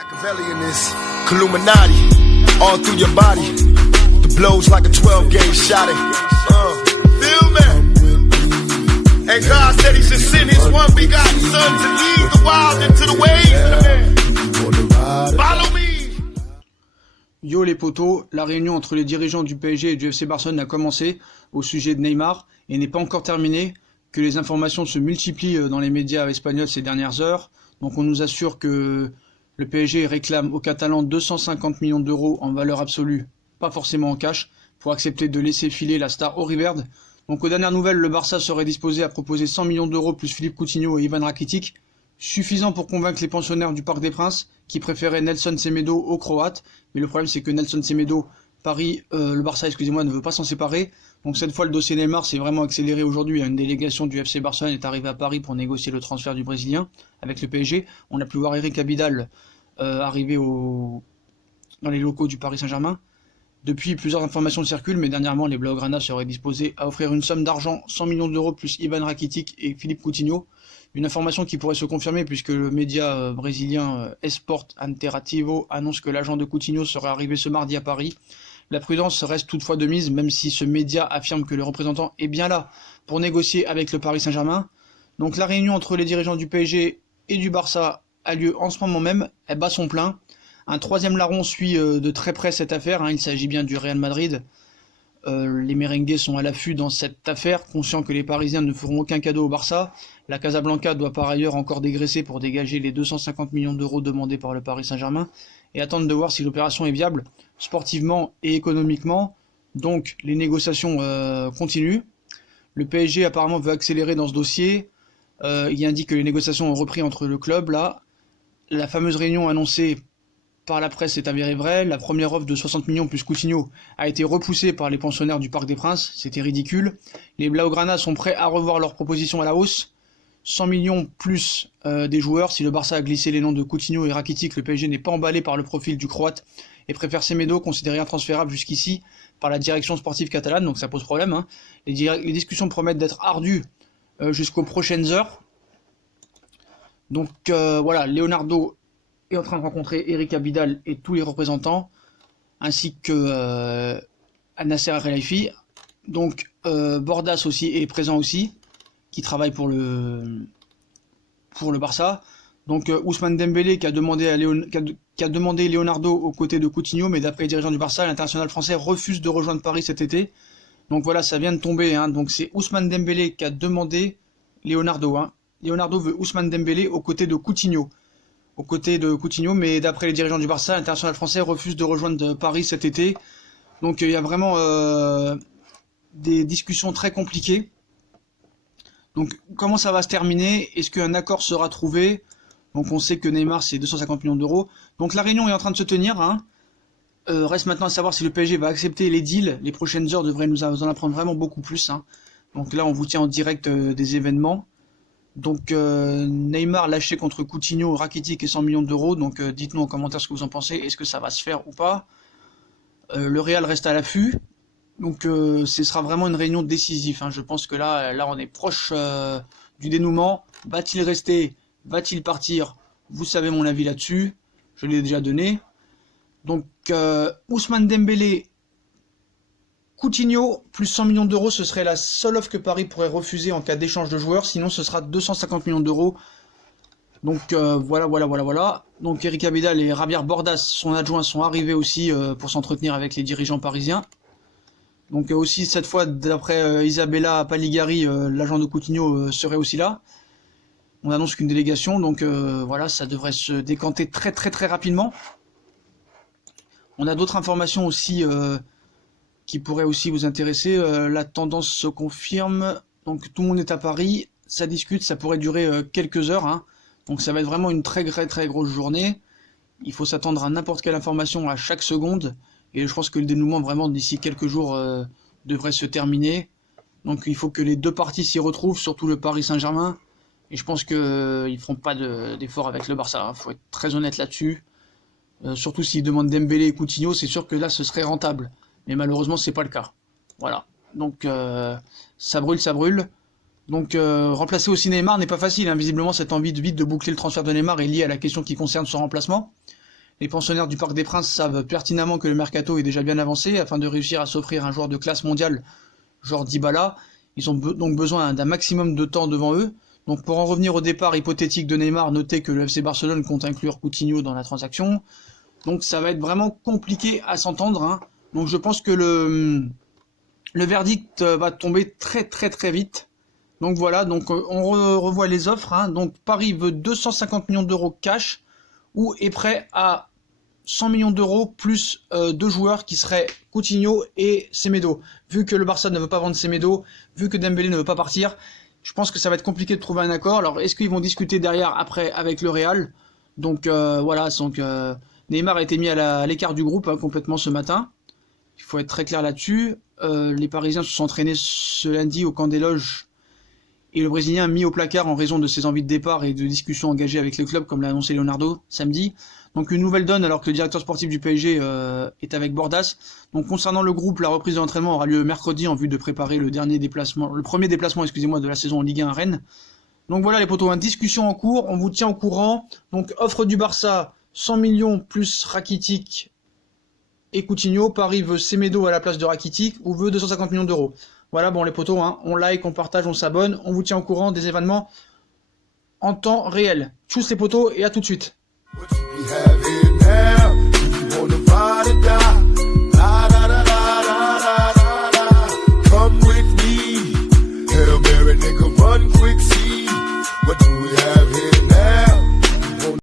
Machiavellianist, Illuminati, all through your body. The blows like a 12-gauge shot. Feel me? And God said He should send His one begotten Son to lead the wild into the ways. Follow me. Yo les potos, la réunion entre les dirigeants du PSG et du FC Barcelone a commencé au sujet de Neymar et n'est pas encore terminée, que les informations se multiplient dans les médias espagnols ces dernières heures. Donc on nous assure que le PSG réclame aux Catalans 250 millions d'euros en valeur absolue, pas forcément en cash, pour accepter de laisser filer la star Auriverde. Donc aux dernières nouvelles, le Barça serait disposé à proposer 100 millions d'euros plus Philippe Coutinho et Ivan Rakitic, suffisant pour convaincre les pensionnaires du Parc des Princes qui préféraient Nelson Semedo aux Croates. Mais le problème c'est que Nelson Semedo, le Barça ne veut pas s'en séparer. Donc cette fois le dossier Neymar s'est vraiment accéléré aujourd'hui. Une délégation du FC Barcelone est arrivée à Paris pour négocier le transfert du Brésilien avec le PSG. On a pu voir Eric Abidal arriver dans les locaux du Paris Saint-Germain. Depuis, plusieurs informations circulent, mais dernièrement, les Blaugrana seraient disposés à offrir une somme d'argent, 100 millions d'euros plus Ivan Rakitic et Philippe Coutinho. Une information qui pourrait se confirmer puisque le média brésilien Esport Interativo annonce que l'agent de Coutinho serait arrivé ce mardi à Paris. La prudence reste toutefois de mise, même si ce média affirme que le représentant est bien là pour négocier avec le Paris Saint-Germain. Donc la réunion entre les dirigeants du PSG et du Barça a lieu en ce moment même, elle bat son plein. Un troisième larron suit de très près cette affaire, il s'agit bien du Real Madrid. Les merengues sont à l'affût dans cette affaire, conscients que les Parisiens ne feront aucun cadeau au Barça. La Casablanca doit par ailleurs encore dégraisser pour dégager les 250 millions d'euros demandés par le Paris Saint-Germain et attendre de voir si l'opération est viable sportivement et économiquement. Donc les négociations continuent. Le PSG apparemment veut accélérer dans ce dossier. Il indique que les négociations ont repris entre le club. Là, la fameuse réunion annoncée par la presse est avérée vraie. La première offre de 60 millions plus Coutinho a été repoussée par les pensionnaires du Parc des Princes. C'était ridicule. Les Blaugrana sont prêts à revoir leur proposition à la hausse. 100 millions plus des joueurs. Si le Barça a glissé les noms de Coutinho et Rakitic, le PSG n'est pas emballé par le profil du Croate et préfère Semedo, considéré intransférable jusqu'ici par la direction sportive catalane, donc ça pose problème. Les discussions promettent d'être ardues jusqu'aux prochaines heures. Donc voilà, Leonardo est en train de rencontrer Eric Abidal et tous les représentants, ainsi que Nasser Al-Khelaifi. Donc Bordas aussi est présent aussi, qui travaille pour le Barça. Donc Ousmane Dembélé qui a demandé Leonardo aux côtés de Coutinho, mais d'après les dirigeants du Barça, l'international français refuse de rejoindre Paris cet été. Donc voilà, ça vient de tomber. Donc c'est Ousmane Dembélé qui a demandé Leonardo. Leonardo veut Ousmane Dembélé aux côtés de Coutinho. Mais d'après les dirigeants du Barça, l'international français refuse de rejoindre Paris cet été. Donc il y a vraiment des discussions très compliquées. Donc comment ça va se terminer? Est-ce qu'un accord sera trouvé? Donc on sait que Neymar c'est 250 millions d'euros. Donc la réunion est en train de se tenir. Reste maintenant à savoir si le PSG va accepter les deals. Les prochaines heures devraient nous en apprendre vraiment beaucoup plus. Donc là on vous tient en direct des événements. Donc Neymar lâché contre Coutinho, Rakitic et 100 millions d'euros. Donc dites-nous en commentaire ce que vous en pensez. Est-ce que ça va se faire ou pas? Le Real reste à l'affût. Donc ce sera vraiment une réunion décisive. Je pense que là on est proche du dénouement. Va-t-il rester? Va-t-il partir? Vous savez mon avis là-dessus. Je l'ai déjà donné. Donc Ousmane Dembélé, Coutinho, plus 100 millions d'euros, ce serait la seule offre que Paris pourrait refuser en cas d'échange de joueurs. Sinon ce sera 250 millions d'euros. Donc voilà. Donc Eric Abidal et Javier Bordas, son adjoint, sont arrivés aussi pour s'entretenir avec les dirigeants parisiens. Donc aussi cette fois, d'après Isabella Paligari, l'agent de Coutinho serait aussi là. On annonce qu'une délégation, donc voilà, ça devrait se décanter très rapidement. On a d'autres informations aussi qui pourraient aussi vous intéresser. La tendance se confirme, donc tout le monde est à Paris, ça discute, ça pourrait durer quelques heures. Donc ça va être vraiment une très grosse journée. Il faut s'attendre à n'importe quelle information à chaque seconde. Et je pense que le dénouement vraiment d'ici quelques jours devrait se terminer. Donc il faut que les deux parties s'y retrouvent, surtout le Paris Saint-Germain. Et je pense qu'ils ne feront pas d'effort avec le Barça. Faut être très honnête là-dessus. Surtout s'ils demandent Dembélé et Coutinho, c'est sûr que là ce serait rentable. Mais malheureusement c'est pas le cas. Voilà. Donc ça brûle. Donc remplacer aussi Neymar n'est pas facile. Visiblement cette envie de boucler le transfert de Neymar est liée à la question qui concerne son remplacement. Les pensionnaires du Parc des Princes savent pertinemment que le mercato est déjà bien avancé. Afin de réussir à s'offrir un joueur de classe mondiale, genre Dybala, ils ont donc besoin d'un maximum de temps devant eux. Donc pour en revenir au départ hypothétique de Neymar, notez que le FC Barcelone compte inclure Coutinho dans la transaction. Donc ça va être vraiment compliqué à s'entendre, hein. Donc je pense que le verdict va tomber très très très vite. Donc voilà, donc on revoit les offres, hein. Donc Paris veut 250 millions d'euros cash ou est prêt à 100 millions d'euros plus deux joueurs qui seraient Coutinho et Semedo. Vu que le Barça ne veut pas vendre Semedo, vu que Dembélé ne veut pas partir, je pense que ça va être compliqué de trouver un accord. Alors est-ce qu'ils vont discuter derrière après avec le Real? Donc voilà, donc Neymar a été mis à l'écart du groupe, hein, complètement ce matin. Il faut être très clair là-dessus. Les Parisiens se sont entraînés ce lundi au camp des loges et le Brésilien mis au placard en raison de ses envies de départ et de discussions engagées avec le club, comme l'a annoncé Leonardo samedi. Donc une nouvelle donne alors que le directeur sportif du PSG est avec Bordas. Donc concernant le groupe, la reprise de l'entraînement aura lieu mercredi en vue de préparer le premier déplacement de la saison en Ligue 1 à Rennes. Donc voilà les potos, discussion en cours, on vous tient au courant. Donc offre du Barça, 100 millions plus Rakitic et Coutinho. Paris veut Semedo à la place de Rakitic ou veut 250 millions d'euros. Voilà, bon les potos, on like, on partage, on s'abonne, on vous tient au courant des événements en temps réel. Tchuss les potos et à tout de suite.